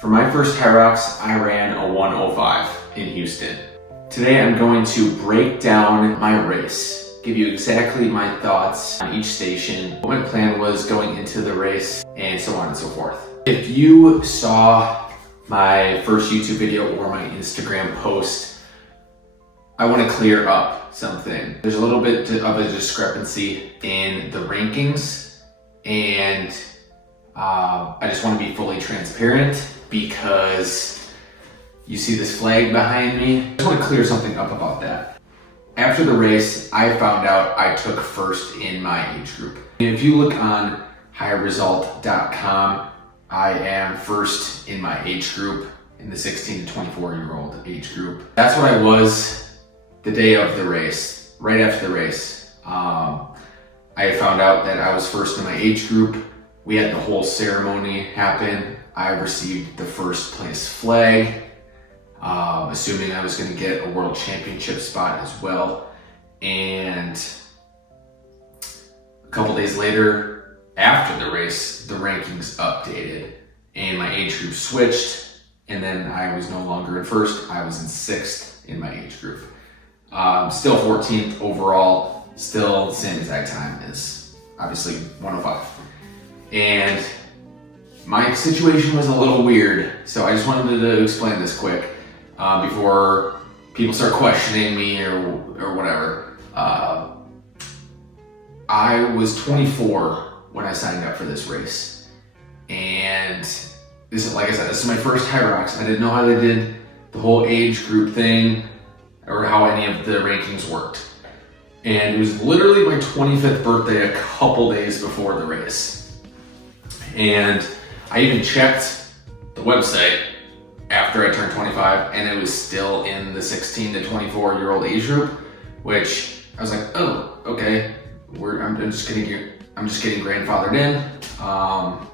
For my first HYROX, I ran a 1:05 in Houston. Today I'm going to break down my race, give you exactly my thoughts on each station, what my plan was going into the race, and so on and so forth. If you saw my first YouTube video or my Instagram post, I want to clear up something. There's a little bit of a discrepancy in the rankings, and I just want to be fully transparent because you see this flag behind me. I just want to clear something up about that. After the race, I found out I took first in my age group. If you look on HYROX.com, I am first in my age group, in the 16 to 24-year-old age group. That's what I was the day of the race, right after the race. I found out that I was first in my age group. We had the whole ceremony happen. I received the first place flag, assuming I was going to get a world championship spot as well. And a couple days later, after the race, the rankings updated and my age group switched. And then I was no longer in first, I was in sixth in my age group. Still 14th overall, still the same exact time as obviously 105. And my situation was a little weird, so I just wanted to explain this quick before people start questioning me or whatever. I was 24 when I signed up for this race, and this is, like I said, this is my first HYROX. I didn't know how they did the whole age group thing or how any of the rankings worked. And it was literally my 25th birthday a couple days before the race. And I even checked the website after I turned 25 and it was still in the 16 to 24-year-old age group, which I was like, oh, okay, I'm just getting grandfathered in.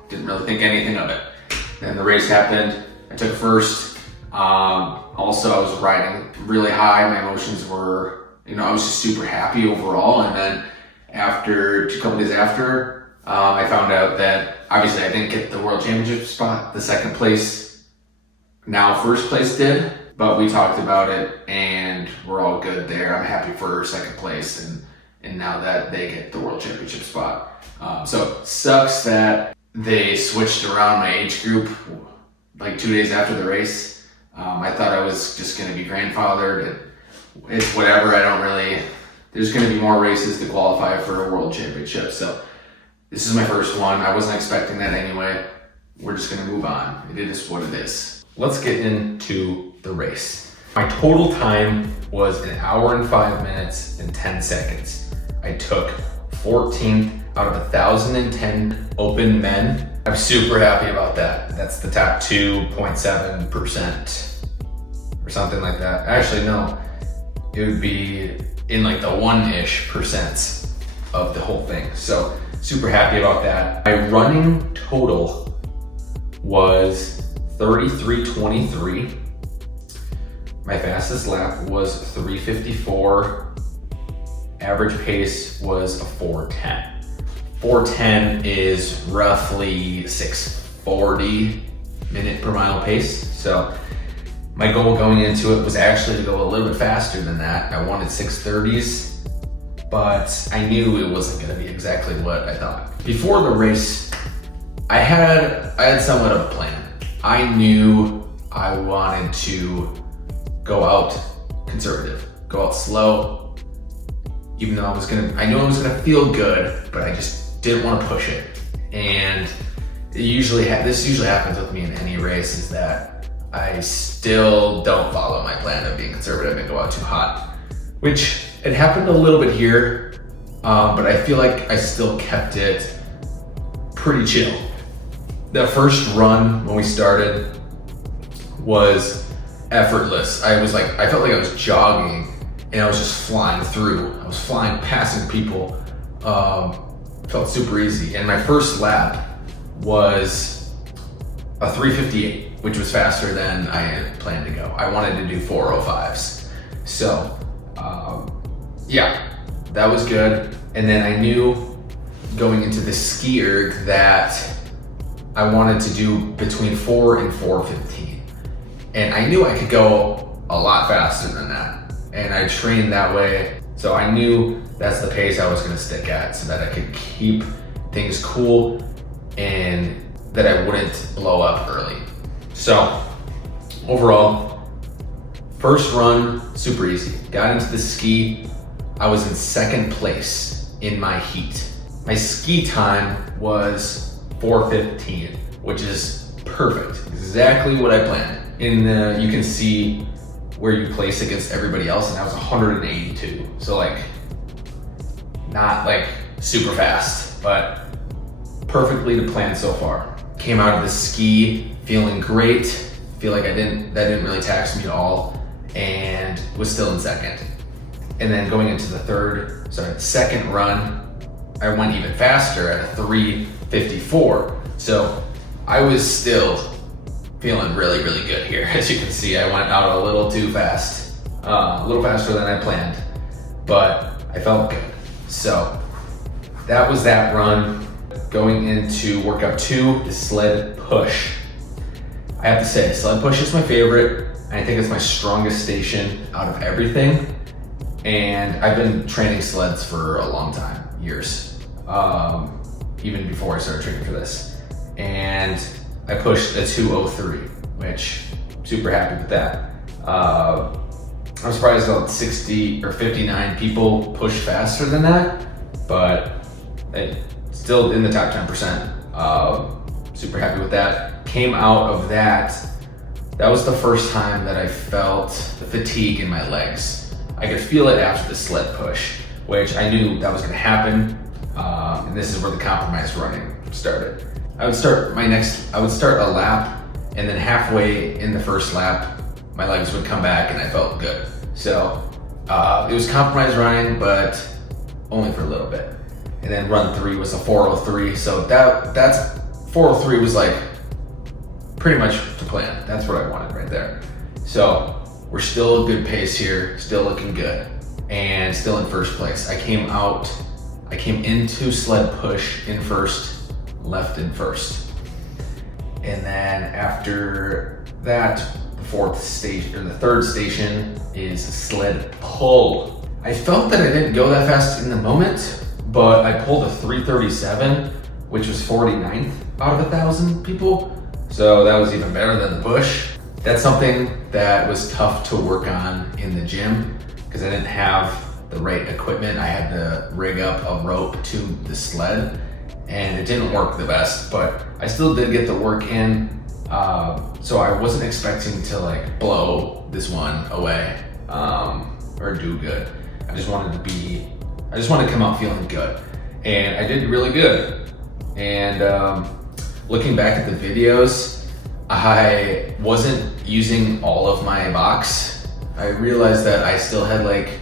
Didn't really think anything of it. Then the race happened, I took first. Also, I was riding really high. My emotions were, I was just super happy overall. And then after a couple days after, I found out that obviously I didn't get the world championship spot. The second place, now first place did, but we talked about it and we're all good there. I'm happy for second place and now that they get the world championship spot. So it sucks that they switched around my age group like 2 days after the race. I thought I was just going to be grandfathered. It's whatever. There's going to be more races to qualify for a world championship. So this is my first one. I wasn't expecting that anyway. We're just going to move on. It is what it is. Let's get into the race. My total time was 1 hour and 5 minutes and 10 seconds. I took 14th out of 1,010 open men. I'm super happy about that. That's the top 2.7% or something like that. Actually, no, it would be in like the 1-ish percent of the whole thing. So super happy about that. My running total was 33:23. My fastest lap was 3:54. Average pace was a 4:10. 4:10 is roughly 6:40 minute per mile pace. So my goal going into it was actually to go a little bit faster than that. I wanted 6:30s, but I knew it wasn't going to be exactly what I thought. Before the race, I had somewhat of a plan. I knew I wanted to go out conservative, go out slow, even though I knew I was gonna feel good, but I just didn't want to push it. And this usually happens with me in any race, is that I still don't follow my plan of being conservative and go out too hot, which it happened a little bit here, but I feel like I still kept it pretty chill. The first run when we started was effortless. I felt like I was jogging and I was just flying through. I was flying, passing people. Felt super easy. And my first lap was a 3:58, which was faster than I had planned to go. I wanted to do 4:05s. So, yeah, that was good. And then I knew going into the SkiErg that I wanted to do between 4 and 4:15. And I knew I could go a lot faster than that. And I trained that way. So I knew that's the pace I was gonna stick at so that I could keep things cool and that I wouldn't blow up early. So overall, first run, super easy. Got into the ski, I was in second place in my heat. My ski time was 4:15, which is perfect, exactly what I planned. You can see where you place against everybody else, and I was 182. So like, not like super fast, but perfectly to plan so far. Came out of the ski feeling great. Feel like that didn't really tax me at all, and was still in second. And then going into the second run, I went even faster at a 3:54. So I was still feeling really, really good here. As you can see, I went out a little too fast, a little faster than I planned, but I felt good. So that was that run. Going into workout 2, the sled push. I have to say, sled push is my favorite. I think it's my strongest station out of everything. And I've been training sleds for a long time, years, even before I started training for this. And I pushed a 2:03, which I'm super happy with that. I'm surprised about 60 or 59 people pushed faster than that, but still in the top 10%. Super happy with that. Came out of that was the first time that I felt the fatigue in my legs. I could feel it after the sled push, which I knew that was gonna happen. And this is where the compromise running started. I would start a lap, and then halfway in the first lap, my legs would come back and I felt good. So it was compromise running, but only for a little bit. And then run 3 was a 4:03. So that's 4:03 was like pretty much to plan. That's what I wanted right there. So we're still a good pace here, still looking good, and still in first place. I came into sled push in first, left in first. And then after that, the third station is sled pull. I felt that I didn't go that fast in the moment, but I pulled a 3:37, which was 49th out of 1,000 people. So that was even better than the push. That's something that was tough to work on in the gym because I didn't have the right equipment. I had to rig up a rope to the sled, and it didn't work the best, but I still did get the work in. So I wasn't expecting to like blow this one away or do good. I just wanted to come out feeling good, and I did really good. And looking back at the videos, I wasn't using all of my box. I realized that I still had like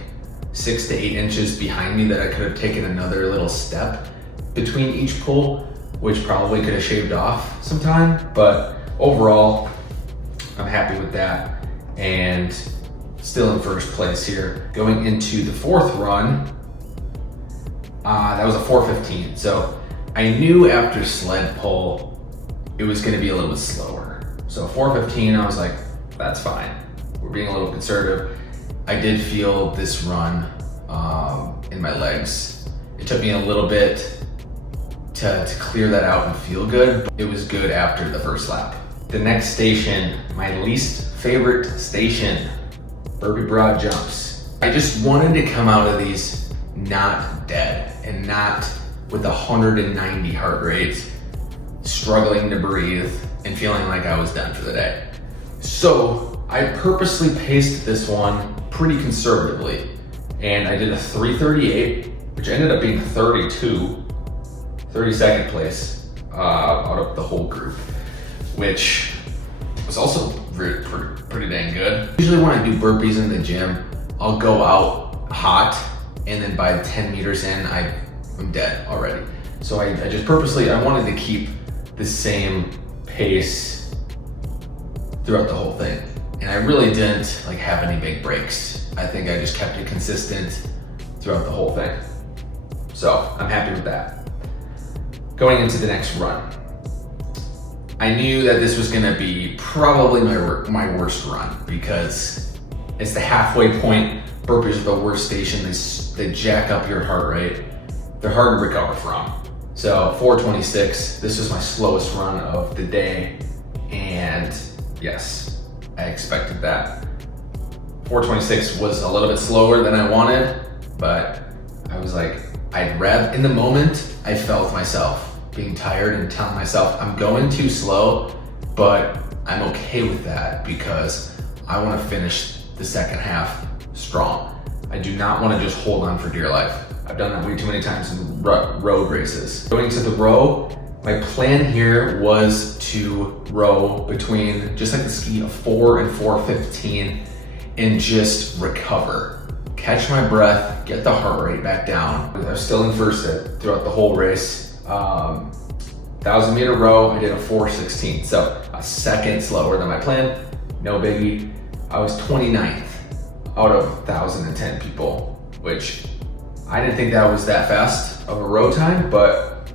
6 to 8 inches behind me that I could have taken another little step between each pull, which probably could have shaved off some time. But overall, I'm happy with that and still in first place here. Going into the fourth run, that was a 4:15. So I knew after sled pull, it was gonna be a little bit slower. So 4:15, I was like, that's fine. We're being a little conservative. I did feel this run in my legs. It took me a little bit to clear that out and feel good, but it was good after the first lap. The next station, my least favorite station, Burpee broad jumps. I just wanted to come out of these not dead and not with 190 heart rate, struggling to breathe and feeling like I was done for the day. So I purposely paced this one pretty conservatively, and I did a 3:38, which ended up being 32nd place out of the whole group, which was also pretty dang good. Usually when I do burpees in the gym, I'll go out hot, and then by 10 meters in, I'm dead already. So I just purposely, I wanted to keep the same pace throughout the whole thing. And I really didn't like have any big breaks. I think I just kept it consistent throughout the whole thing. So I'm happy with that. Going into the next run. I knew that this was gonna be probably my worst run because it's the halfway point. Burpees are the worst station. They jack up your heart rate. They're hard to recover from. So 4:26, this was my slowest run of the day. And yes, I expected that. 4:26 was a little bit slower than I wanted, but I was like, in the moment, I felt myself being tired and telling myself I'm going too slow, but I'm okay with that because I want to finish the second half strong. I do not want to just hold on for dear life. I've done that way too many times in road races. Going to the row, my plan here was to row between, just like the ski, a 4 and 4:15 and just recover. Catch my breath, get the heart rate back down. I was still in first throughout the whole race. 1,000-meter row, I did a 4:16, so a second slower than my plan, no biggie. I was 29th out of 1,010 people, which I didn't think that was that fast of a row time, but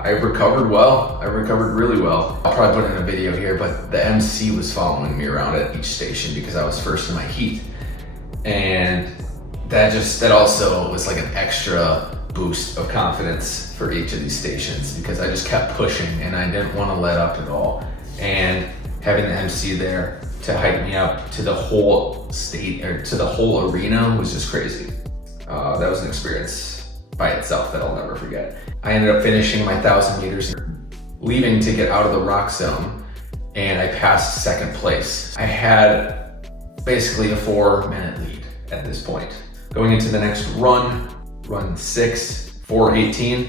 I recovered well. I recovered really well. I'll probably put in a video here, but the MC was following me around at each station because I was first in my heat. And that also was like an extra boost of confidence for each of these stations because I just kept pushing and I didn't want to let up at all. And having the MC there to hype me up to the whole state or to the whole arena was just crazy. That was an experience by itself that I'll never forget. I ended up finishing my 1,000 meters, leaving to get out of the rock zone, and I passed second place. I had basically a 4-minute lead at this point. Going into the next run 6, 4:18.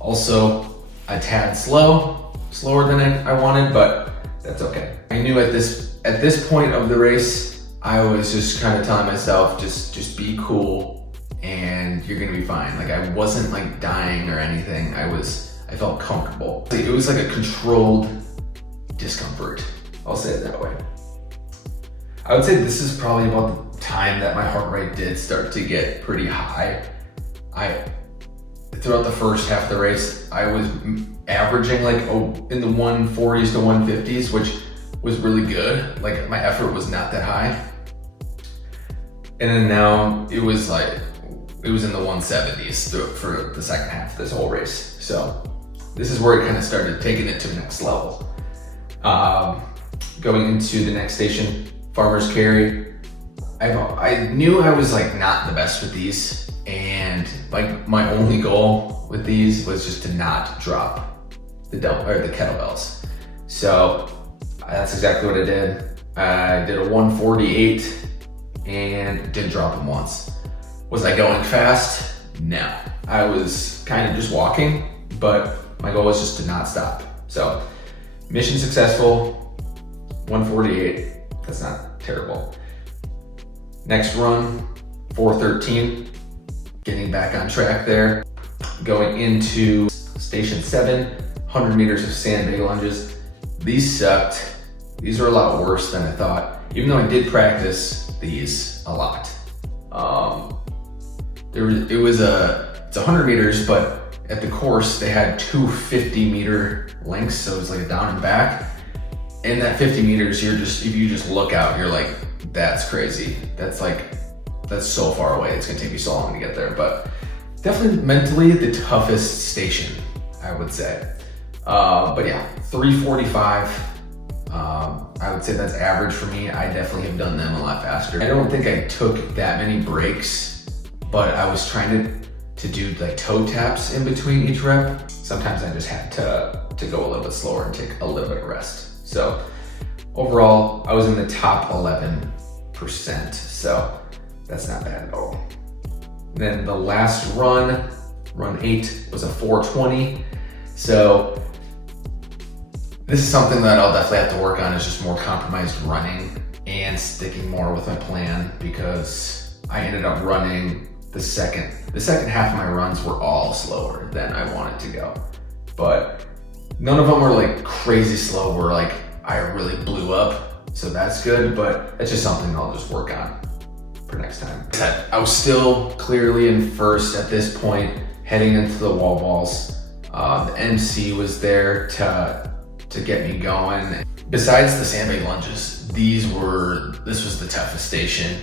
Also a tad slower than I wanted, but that's okay. I knew at this point of the race, I was just kind of telling myself, just be cool and you're gonna be fine. Like I wasn't like dying or anything. I felt comfortable. It was like a controlled discomfort. I'll say it that way. I would say this is probably about the time that my heart rate did start to get pretty high. Throughout the first half of the race, I was averaging like in the 140s to 150s, which was really good. Like my effort was not that high. And then now it was in the 170s for the second half of this whole race. So this is where it kind of started taking it to the next level. Going into the next station, Farmer's Carry. I knew I was like not the best with these, and like my only goal with these was just to not drop the kettlebells. So that's exactly what I did. I did a 148 and didn't drop them once. Was I going fast? No. I was kind of just walking, but my goal was just to not stop. So mission successful, 148, that's not terrible. Next run, 4:13, getting back on track there. Going into station 7, 100 meters of sandbag lunges. These sucked. These are a lot worse than I thought, even though I did practice these a lot. It's 100 meters, but at the course, they had 2 50-meter lengths, so it's like a down and back. And that 50 meters, if you just look out, you're like, that's crazy. That's so far away. It's gonna take you so long to get there. But definitely mentally the toughest station, I would say. But yeah, 3:45. I would say that's average for me. I definitely have done them a lot faster. I don't think I took that many breaks, but I was trying to do like toe taps in between each rep. Sometimes I just had to go a little bit slower and take a little bit of rest. So overall, I was in the top 11%. So that's not bad at all. Then the last run 8, was a 4:20. So this is something that I'll definitely have to work on, is just more compromised running and sticking more with my plan, because I ended up running the second half of my runs were all slower than I wanted to go. But none of them were like crazy slow where like I really blew up. So that's good, but it's just something I'll just work on for next time. I was still clearly in first at this point, heading into the wall balls. The MC was there to to get me going. Besides the sandbag lunges, this was the toughest station.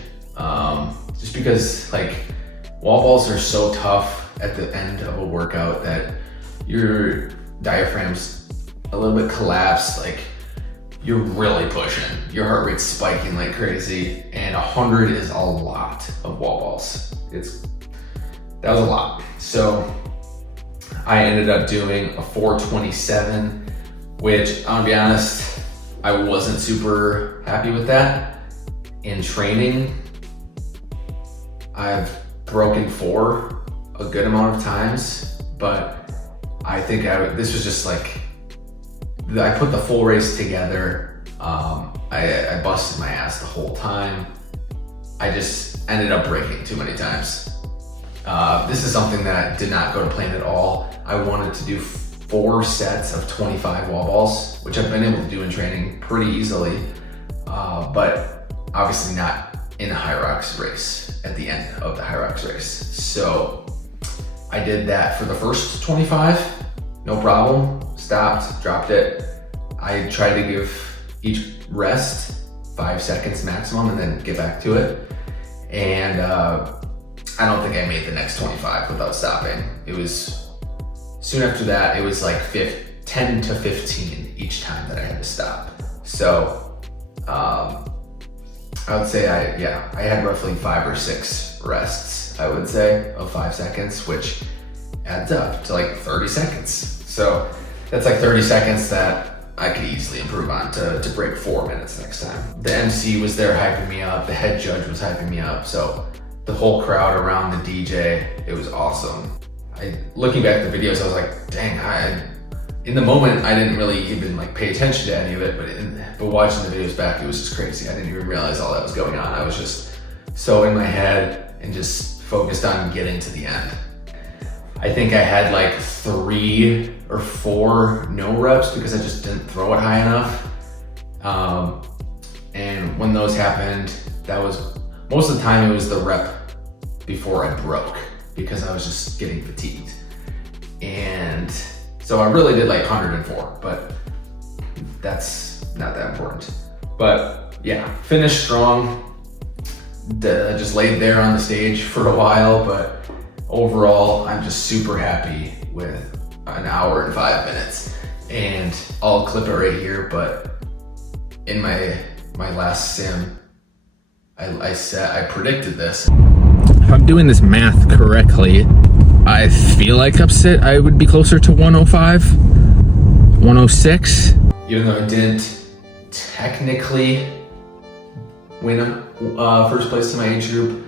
Just because like wall balls are so tough at the end of a workout that your diaphragm's a little bit collapsed, like you're really pushing. Your heart rate's spiking like crazy, and 100 is a lot of wall balls. That was a lot. So I ended up doing a 427, which I'll be honest, I wasn't super happy with that. In training, I've broken 4 a good amount of times, but I think this was just like, I put the full race together. I busted my ass the whole time. I just ended up breaking too many times. This is something that did not go to plan at all. I wanted to do 4 sets of 25 wall balls, which I've been able to do in training pretty easily, but obviously not in a HYROX race, at the end of the HYROX race. So I did that for the first 25, no problem, stopped, dropped it. I tried to give each rest 5 seconds maximum and then get back to it. And I don't think I made the next 25 without stopping. It was, soon after that, it was like 10 to 15 each time that I had to stop. So I would say I had roughly 5 or 6 rests, I would say, of 5 seconds, which adds up to like 30 seconds. So that's like 30 seconds that I could easily improve on to break 4 minutes next time. The MC was there hyping me up, the head judge was hyping me up, so the whole crowd around the DJ, it was awesome. Looking back at the videos, I was like, dang, in the moment, I didn't really even like pay attention to any of it, but watching the videos back, it was just crazy. I didn't even realize all that was going on. I was just so in my head and just focused on getting to the end. I think I had like 3 or 4 no reps because I just didn't throw it high enough. And when those happened, that was, most of the time it was the rep before I broke because I was just getting fatigued. And so I really did like 104, but that's not that important. But yeah, finished strong. Just laid there on the stage for a while, but overall, I'm just super happy with an hour and 5 minutes. And I'll clip it right here, but in my last sim, I predicted this. If I'm doing this math correctly, I feel like I would be closer to 105, 106. Even though I didn't technically win first place in my age group,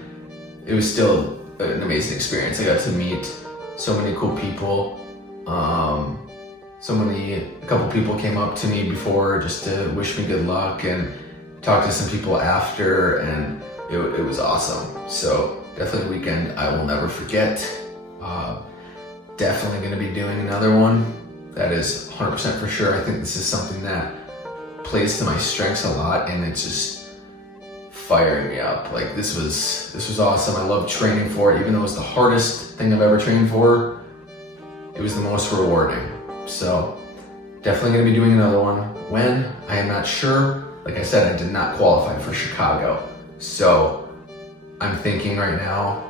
it was still an amazing experience. I got to meet so many cool people. A couple people came up to me before just to wish me good luck and talk to some people after, and it was awesome. So definitely a weekend I will never forget. Definitely gonna be doing another one. That is 100% for sure. I think this is something that plays to my strengths a lot, and it's just firing me up. Like this was awesome. I love training for it, even though it was the hardest thing I've ever trained for. It was the most rewarding. So definitely gonna be doing another one. When? I am not sure. Like I said, I did not qualify for Chicago. So I'm thinking right now,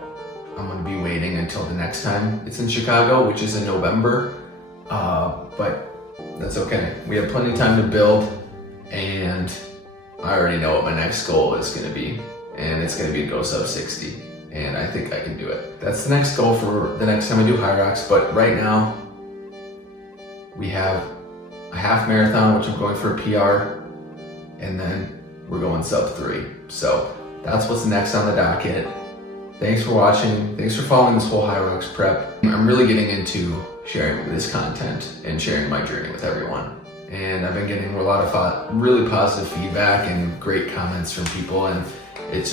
I'm gonna be waiting until the next time it's in Chicago, which is in November. But that's okay. We have plenty of time to build, and I already know what my next goal is gonna be, and it's gonna be to go sub 60, and I think I can do it. That's the next goal for the next time I do HYROX, but right now, we have a half marathon, which I'm going for a PR, and then we're going sub 3. So that's what's next on the docket. Thanks for watching. Thanks for following this whole HYROX prep. I'm really getting into sharing this content and sharing my journey with everyone. And I've been getting a lot of really positive feedback and great comments from people, and it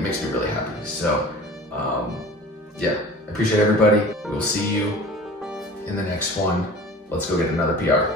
makes me really happy. So yeah, I appreciate everybody. We'll see you in the next one. Let's go get another PR.